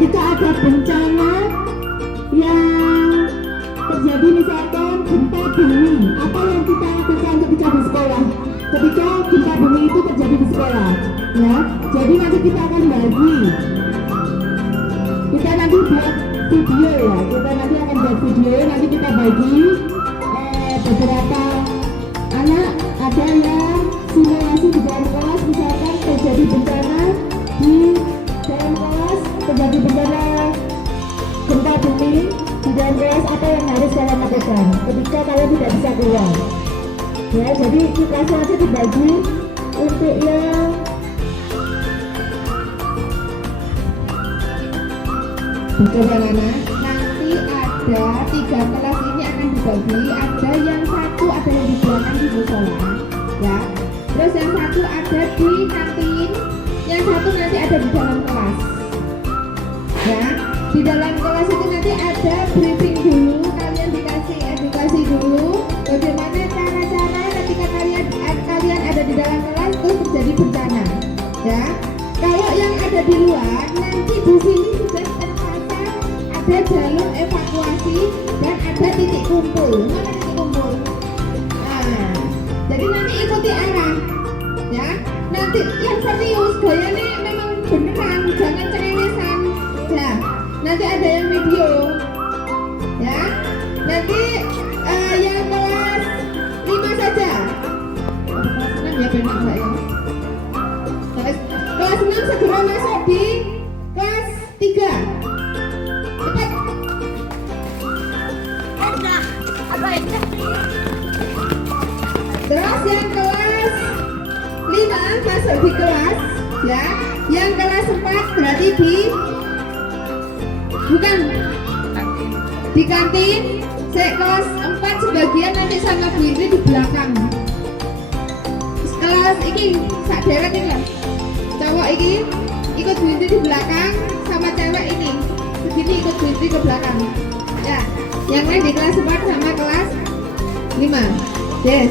ketika ada bencana yang terjadi, misalkan gempa bumi, apa yang kita lakukan ketika di sekolah? Ketika gempa bumi itu terjadi di sekolah, ya. Jadi nanti kita akan bagi. Kita nanti buat video ya. Kita nanti akan buat video. Nanti kita bagi beberapa anak, ada yang simulasi di dalam kelas, misalkan terjadi bencana di dalam kelas, terjadi bencana gempa bumi di dalam kelas, apa yang harus kalian lakukan ketika kalian tidak bisa keluar, ya. Jadi kelasnya aja dibagi untuk yang bagaimana. Nanti ada 3 kelas ini akan dibagi, ada yang satu ada yang di belakang di musola, ya. Terus yang satu ada di kantin, yang satu nanti ada di dalam kelas, ya. Di dalam kelas itu nanti ada briefing dulu, kalian dikasih edukasi dulu bagaimana cara-cara ketika kalian ada di dalam kelas terus terjadi bencana, ya. Kalau yang ada di luar, nanti di sini sudah terpasang ada jalur evakuasi dan ada titik kumpul. Mana titik kumpul? Nah, jadi nanti ikuti arah, ya. Nanti yang serius gayanya memang beneran, jangan cengengesan, ya. Nanti ada yang video, ya. Nanti yang kelas 5 saja. Kelas 6 ya benar saya. Kelas 6 segera masuk di kelas 3. Cepat. Terus yang kelas 5 masuk di kelas, ya. Yang kelas 4 berarti bukan di kantin. Kelas 4 sebagian nanti sama Bu Indri di belakang. Kelas ini sak deret ini lah. Cowok ini ikut Bu Indri di belakang, sama cewek ini segini ikut Bu Indri ke belakang, ya. Yang lain di kelas 4 sama kelas 5. Yes.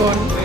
telepon.